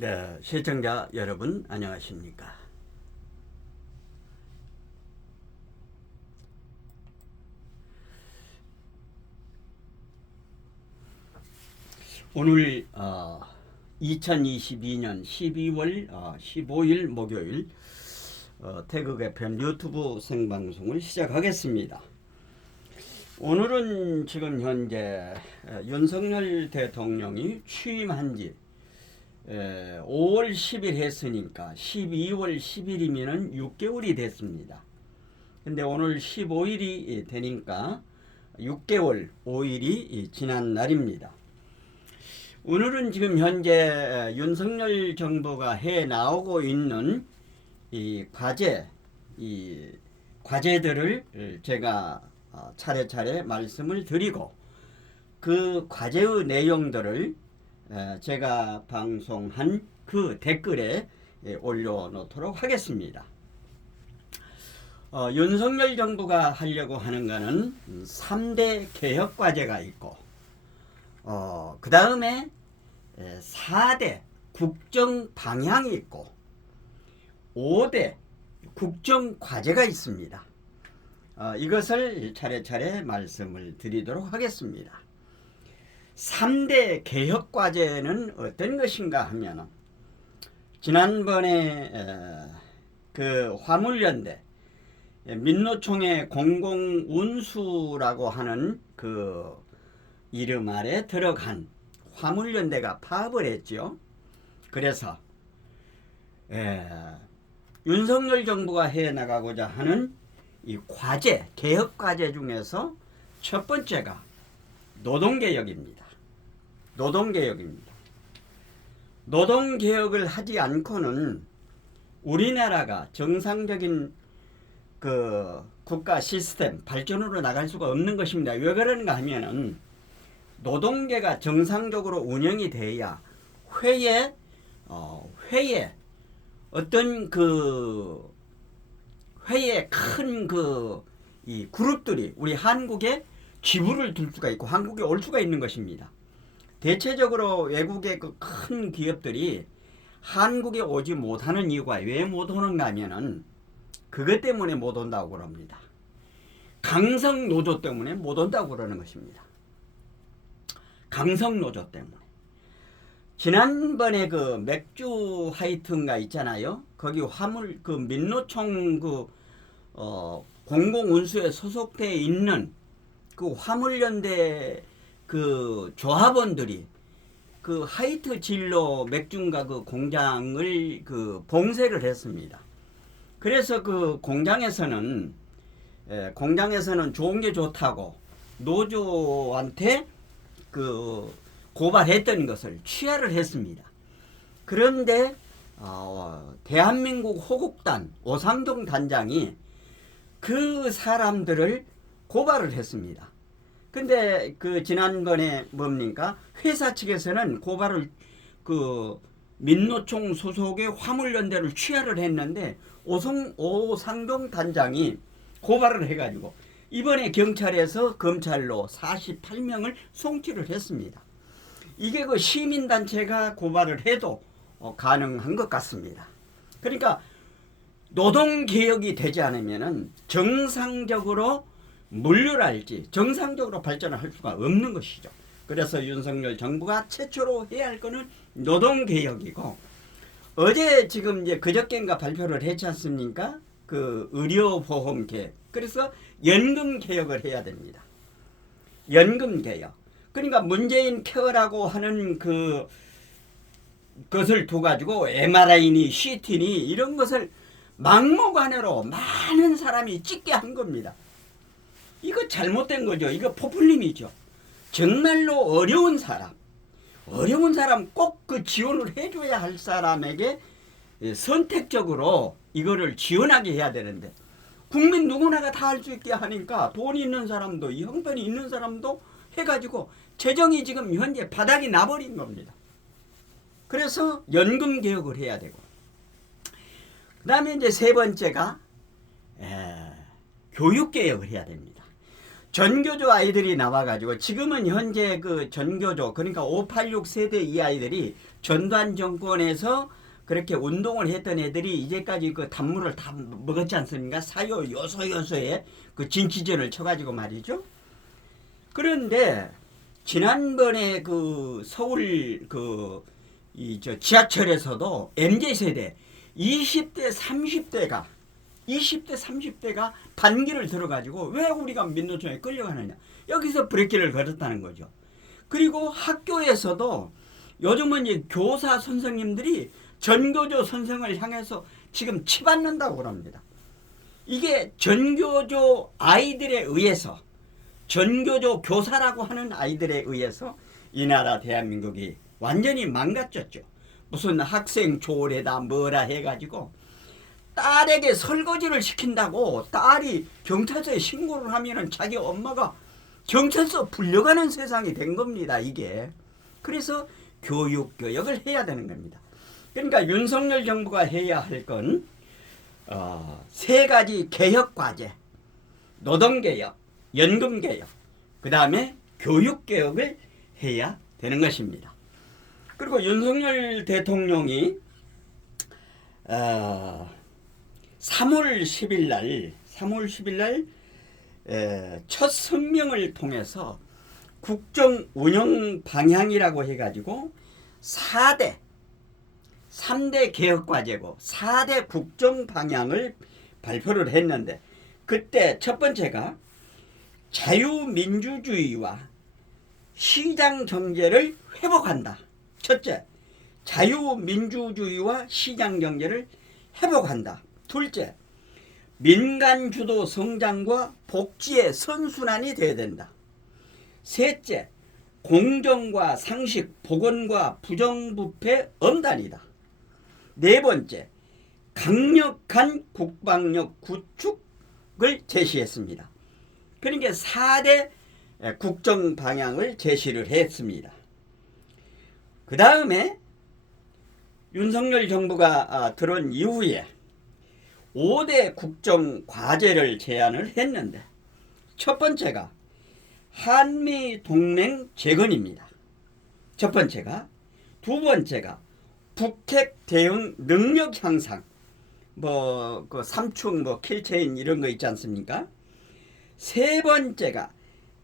네, 시청자 여러분 안녕하십니까? 오늘 2022년 12월 15일 목요일 태극 FM 유튜브 생방송을 시작하겠습니다. 오늘은 지금 현재 윤석열 대통령이 취임한 지 5월 10일 했으니까 12월 10일이면 6개월이 됐습니다. 근데 오늘 15일이 되니까 6개월 5일이 지난 날입니다. 오늘은 지금 현재 윤석열 정부가 해 나오고 있는 이 과제들을 제가 차례차례 말씀을 드리고 그 과제의 내용들을 제가 방송한 그 댓글에 올려놓도록 하겠습니다. 윤석열 정부가 하려고 하는 것은 3대 개혁 과제가 있고 그 다음에 4대 국정 방향이 있고 5대 국정 과제가 있습니다. 이것을 차례차례 말씀을 드리도록 하겠습니다. 3대 개혁 과제는 어떤 것인가 하면 지난번에 그 화물연대 민노총의 공공운수라고 하는 그 이름 아래 들어간 화물연대가 파업을 했죠. 그래서 윤석열 정부가 해나가고자 하는 이 과제, 개혁 과제 중에서 첫 번째가 노동개혁입니다. 노동개혁을 하지 않고는 우리나라가 정상적인 그 국가 시스템 발전으로 나갈 수가 없는 것입니다. 왜 그러는가 하면은 노동계가 정상적으로 운영이 돼야 회에 어떤 그 회에 큰 그 이 그룹들이 우리 한국에 지부를 둘 수가 있고 한국에 올 수가 있는 것입니다. 대체적으로 외국의 그 큰 기업들이 한국에 오지 못하는 이유가 왜 못 오는가 하면은 그것 때문에 못 온다고 그럽니다. 강성 노조 때문에 못 온다고 그러는 것입니다. 강성 노조 때문에. 지난번에 그 맥주 하이튼가 있잖아요. 거기 화물 그 민노총 그 공공운수에 소속돼 있는 그 화물연대 그 조합원들이 그 하이트 진로 맥주인가 그 공장을 그 봉쇄를 했습니다. 그래서 그 공장에서는 좋은 게 좋다고 노조한테 그 고발했던 것을 취하를 했습니다. 그런데 대한민국 호국단 오상종 단장이 그 사람들을 고발을 했습니다. 근데 그 지난번에 뭡니까? 회사 측에서는 고발을 그 민노총 소속의 화물연대를 취하를 했는데 오상종 단장이 고발을 해가지고 이번에 경찰에서 검찰로 48명을 송치를 했습니다. 이게 그 시민단체가 고발을 해도 가능한 것 같습니다. 그러니까 노동개혁이 되지 않으면 정상적으로 물류랄지 정상적으로 발전을 할 수가 없는 것이죠. 그래서 윤석열 정부가 최초로 해야 할 것은 노동개혁이고 어제 지금 이제 그저께인가 발표를 했지 않습니까? 그 의료보험개혁. 그래서 연금개혁을 해야 됩니다. 연금개혁. 그러니까 문재인 케어라고 하는 그것을 둬가지고 MRI니 CT니 이런 것을 막무가내로 많은 사람이 찍게 한 겁니다. 이거 잘못된 거죠. 이거 포퓰리즘이죠. 정말로 어려운 사람 꼭 그 지원을 해줘야 할 사람에게 선택적으로 이거를 지원하게 해야 되는데 국민 누구나가 다 할 수 있게 하니까 돈이 있는 사람도 형편이 있는 사람도 해가지고 재정이 지금 현재 바닥이 나버린 겁니다. 그래서 연금 개혁을 해야 되고 그 다음에 이제 세 번째가 교육 개혁을 해야 됩니다. 전교조 아이들이 나와가지고 지금은 현재 그 전교조 그러니까 586 세대 이 아이들이 전두환 정권에서 그렇게 운동을 했던 애들이 이제까지 그 단물을 다 먹었지 않습니까? 사요 요소요소에 그 진치전을 쳐가지고 말이죠. 그런데 지난번에 그 서울 그 이 저 지하철에서도 MZ 세대 20대 30대가 반기를 들어가지고 왜 우리가 민노총에 끌려가느냐. 여기서 브레이크를 걸었다는 거죠. 그리고 학교에서도 요즘은 이제 교사 선생님들이 전교조 선생을 향해서 지금 치받는다고 그럽니다. 이게 전교조 아이들에 의해서 전교조 교사라고 하는 아이들에 의해서 이 나라 대한민국이 완전히 망가졌죠. 무슨 학생 조례다 뭐라 해가지고 딸에게 설거지를 시킨다고 딸이 경찰서에 신고를 하면은 자기 엄마가 경찰서 불려가는 세상이 된 겁니다. 이게. 그래서 교육을 해야 되는 겁니다. 그러니까 윤석열 정부가 해야 할 건 세 가지 개혁 과제, 노동개혁, 연금개혁, 그 다음에 교육개혁을 해야 되는 것입니다. 그리고 윤석열 대통령이 3월 10일 날 첫 성명을 통해서 국정 운영 방향이라고 해가지고 3대 개혁 과제고 4대 국정 방향을 발표를 했는데 그때 첫 번째가 자유민주주의와 시장 경제를 회복한다. 첫째, 자유민주주의와 시장 경제를 회복한다. 둘째, 민간 주도 성장과 복지의 선순환이 되어야 된다. 셋째, 공정과 상식, 복원과 부정부패 엄단이다. 네 번째, 강력한 국방력 구축을 제시했습니다. 그러니까 4대 국정 방향을 제시를 했습니다. 그 다음에 윤석열 정부가 들어온 이후에 5대 국정 과제를 제안을 했는데 첫 번째가 한미 동맹 재건입니다. 첫 번째가. 두 번째가 북핵 대응 능력 향상, 그 삼축 킬체인 이런 거 있지 않습니까? 세 번째가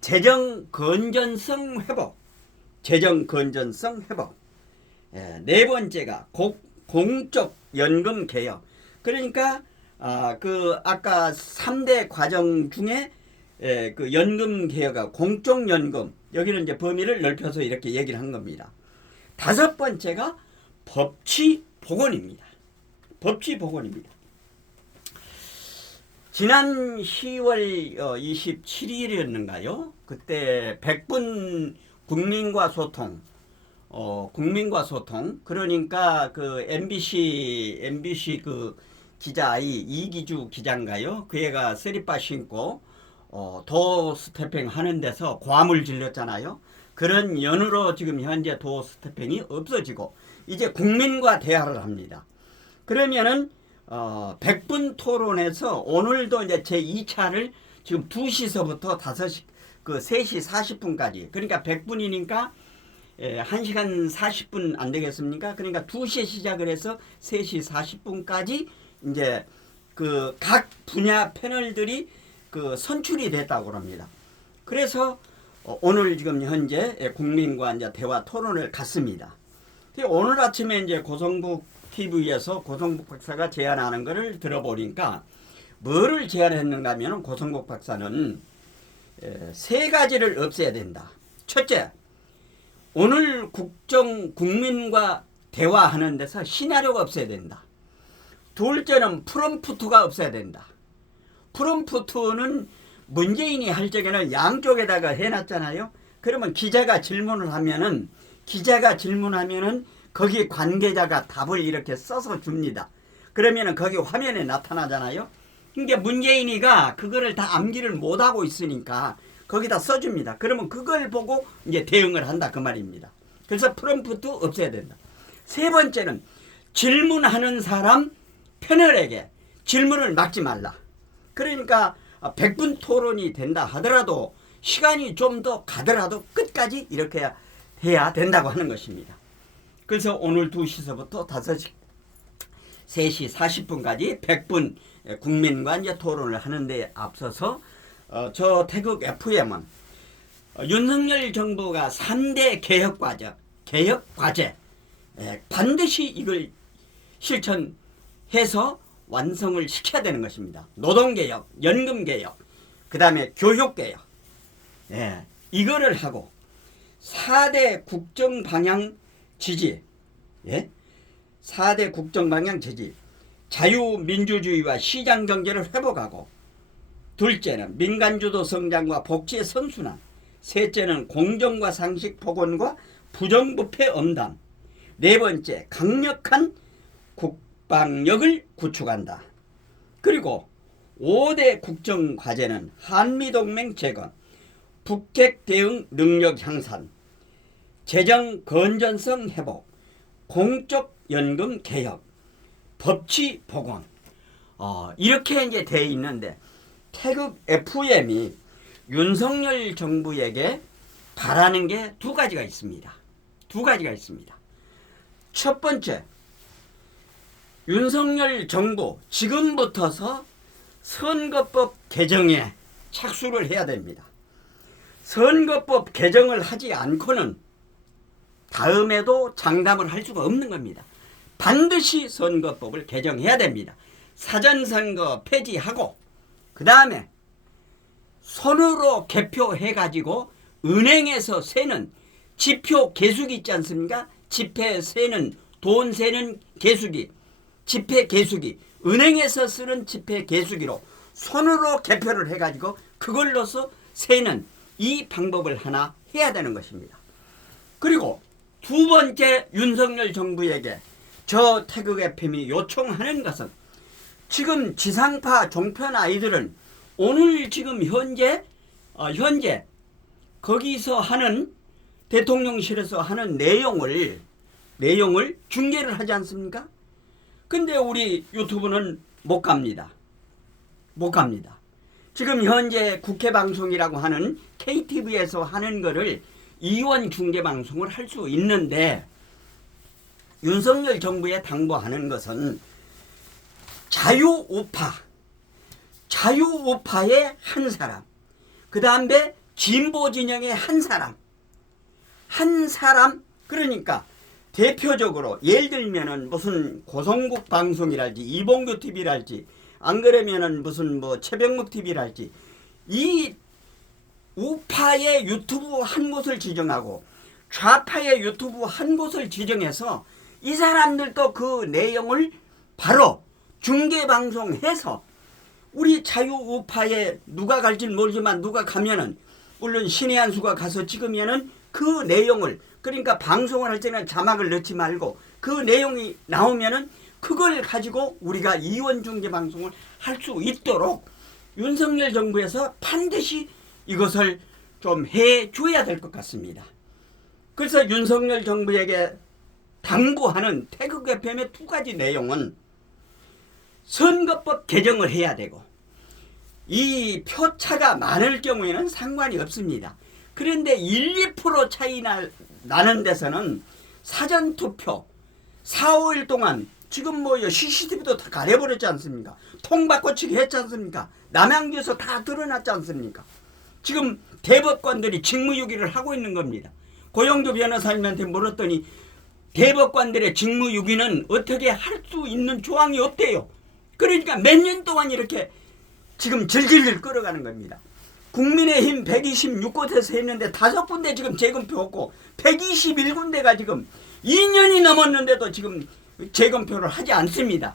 재정 건전성 회복. 네 번째가 공적 연금 개혁. 그러니까 아까 3대 과정 중에 그 연금 개혁과 공적 연금 여기는 이제 범위를 넓혀서 이렇게 얘기를 한 겁니다. 다섯 번째가 법치 복원입니다. 지난 10월 27일이었는가요? 그때 100분 국민과 소통 그러니까 그 MBC 그 기자 이기주 기자인가요? 그 애가 쓰리빠 신고 도어 스태핑 하는 데서 고함을 질렀잖아요. 그런 연으로 지금 현재 도어 스태핑이 없어지고 이제 국민과 대화를 합니다. 그러면은 100분 토론에서 오늘도 이제 제 2차를 지금 2시서부터 3시 40분까지 그러니까 100분이니까 1시간 40분 안 되겠습니까? 그러니까 2시에 시작을 해서 3시 40분까지 이제 그 각 분야 패널들이 그 선출이 됐다고 합니다. 그래서 오늘 지금 현재 국민과 이제 대화 토론을 갖습니다. 오늘 아침에 이제 고성북 TV에서 고성북 박사가 제안하는 것을 들어보니까 뭐를 제안했는가 하면 고성북 박사는 세 가지를 없애야 된다. 첫째, 오늘 국민과 대화하는 데서 시나리오가 없어야 된다. 둘째는 프롬프트가 없어야 된다. 프롬프트는 문재인이 할 적에는 양쪽에다가 해놨잖아요. 그러면 기자가 질문을 하면은 거기 관계자가 답을 이렇게 써서 줍니다. 그러면은 거기 화면에 나타나잖아요. 그러니까 문재인이가 그거를 다 암기를 못하고 있으니까 거기다 써줍니다. 그러면 그걸 보고 이제 대응을 한다 그 말입니다. 그래서 프롬프트 없애야 된다. 세 번째는 질문하는 사람 패널에게 질문을 막지 말라. 그러니까 100분 토론이 된다 하더라도 시간이 좀 더 가더라도 끝까지 이렇게 해야 된다고 하는 것입니다. 그래서 오늘 2시서부터 3시 40분까지 100분 국민과 이제 토론을 하는데 앞서서 저 태극 FM은 윤석열 정부가 3대 개혁 과제 반드시 이걸 실천해서 완성을 시켜야 되는 것입니다. 노동개혁, 연금개혁, 그 다음에 교육개혁, 이거를 하고 4대 국정방향 지지, 4대 국정방향 지지, 자유민주주의와 시장경제를 회복하고, 둘째는 민간주도 성장과 복지의 선순환, 셋째는 공정과 상식 복원과 부정부패 엄단, 네 번째 강력한 국방력을 구축한다. 그리고 5대 국정과제는 한미동맹 재건, 북핵 대응 능력 향상, 재정 건전성 회복, 공적연금 개혁, 법치 복원, 이렇게 이제 돼 있는데 태극 FM이 윤석열 정부에게 바라는 게 두 가지가 있습니다. 첫 번째, 윤석열 정부 지금부터서 선거법 개정에 착수를 해야 됩니다. 선거법 개정을 하지 않고는 다음에도 장담을 할 수가 없는 겁니다. 반드시 선거법을 개정해야 됩니다. 사전선거 폐지하고 그 다음에 손으로 개표해가지고 은행에서 세는 지표 개수기 있지 않습니까? 지폐 세는 돈 세는 개수기, 지폐 개수기, 은행에서 쓰는 지폐 개수기로 손으로 개표를 해가지고 그걸로서 세는 이 방법을 하나 해야 되는 것입니다. 그리고 두 번째, 윤석열 정부에게 저 태극 FM이 요청하는 것은 지금 지상파 종편 아이들은 오늘 지금 현재 거기서 하는 대통령실에서 하는 내용을 중계를 하지 않습니까? 근데 우리 유튜브는 못 갑니다. 지금 현재 국회 방송이라고 하는 KTV에서 하는 거를 이원 중계 방송을 할 수 있는데 윤석열 정부에 당부하는 것은 자유우파의 한 사람, 그 다음에 진보 진영의 한 사람, 그러니까 대표적으로 예를 들면은 무슨 고성국 방송이랄지 이봉규 TV랄지 안 그러면은 무슨 뭐 최병묵 TV랄지 이 우파의 유튜브 한 곳을 지정하고 좌파의 유튜브 한 곳을 지정해서 이 사람들도 그 내용을 바로 중계방송해서 우리 자유우파에 누가 갈지는 모르지만 누가 가면은 물론 신의 한 수가 가서 찍으면은 그 내용을, 그러니까 방송을 할 때는 자막을 넣지 말고 그 내용이 나오면은 그걸 가지고 우리가 이원 중계 방송을 할 수 있도록 윤석열 정부에서 반드시 이것을 좀 해줘야 될 것 같습니다. 그래서 윤석열 정부에게 당부하는 태극 FM의 두 가지 내용은 선거법 개정을 해야 되고, 이 표차가 많을 경우에는 상관이 없습니다. 그런데 1, 2% 차이 나는 데서는 사전투표 4, 5일 동안 지금 뭐 CCTV도 다 가려버렸지 않습니까? 통바꿔치기 했지 않습니까? 남양주에서 다 드러났지 않습니까? 지금 대법관들이 직무유기를 하고 있는 겁니다. 고영조 변호사님한테 물었더니 대법관들의 직무유기는 어떻게 할 수 있는 조항이 없대요. 그러니까 몇 년 동안 이렇게 지금 질질질 끌어가는 겁니다. 국민의힘 126곳에서 했는데 5군데 지금 재검표 없고 121군데가 지금 2년이 넘었는데도 지금 재검표를 하지 않습니다.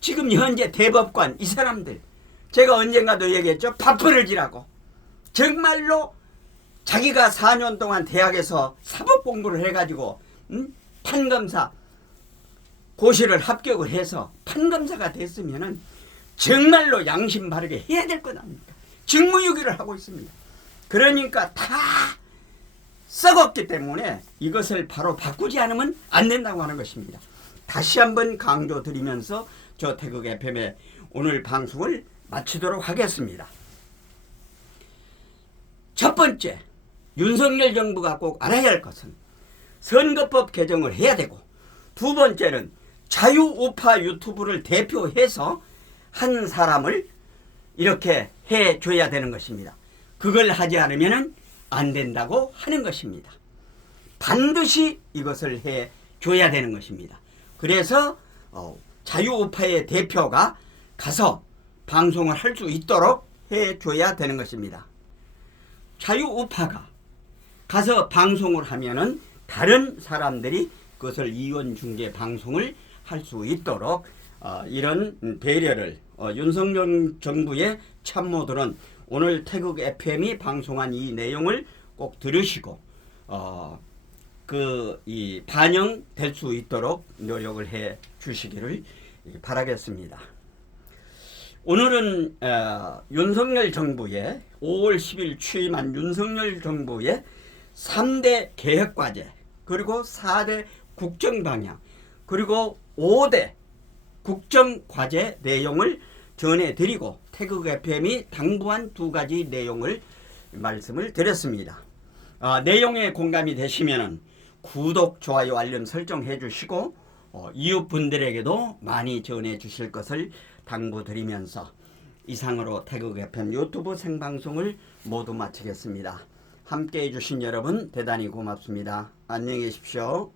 지금 현재 대법관 이 사람들, 제가 언젠가도 얘기했죠. 밥벌어지라고 정말로 자기가 4년 동안 대학에서 사법 공부를 해가지고 판검사 고시를 합격을 해서 판검사가 됐으면은 정말로 양심 바르게 해야 될 것 아닙니까? 직무유기를 하고 있습니다. 그러니까 다 썩었기 때문에 이것을 바로 바꾸지 않으면 안 된다고 하는 것입니다. 다시 한번 강조드리면서 저 태극 FM의 오늘 방송을 마치도록 하겠습니다. 첫 번째, 윤석열 정부가 꼭 알아야 할 것은 선거법 개정을 해야 되고, 두 번째는 자유우파 유튜브를 대표해서 한 사람을 이렇게 해줘야 되는 것입니다. 그걸 하지 않으면 안 된다고 하는 것입니다. 반드시 이것을 해줘야 되는 것입니다. 그래서 자유우파의 대표가 가서 방송을 할 수 있도록 해줘야 되는 것입니다. 자유우파가 가서 방송을 하면은 다른 사람들이 그것을 이원중계 방송을 할 수 있도록 이런 배려를 윤석열 정부의 참모들은 오늘 태극 FM이 방송한 이 내용을 꼭 들으시고 이 반영될 수 있도록 노력을 해 주시기를 바라겠습니다. 오늘은 윤석열 정부의 5월 10일 취임한 윤석열 정부의 3대 개혁과제, 그리고 4대 국정방향, 그리고 5대 국정과제 내용을 전해드리고 태극 FM이 당부한 두 가지 내용을 말씀을 드렸습니다. 내용에 공감이 되시면 구독, 좋아요, 알림 설정해 주시고 이웃분들에게도 많이 전해 주실 것을 당부드리면서 이상으로 태극 FM 유튜브 생방송을 모두 마치겠습니다. 함께해 주신 여러분 대단히 고맙습니다. 안녕히 계십시오.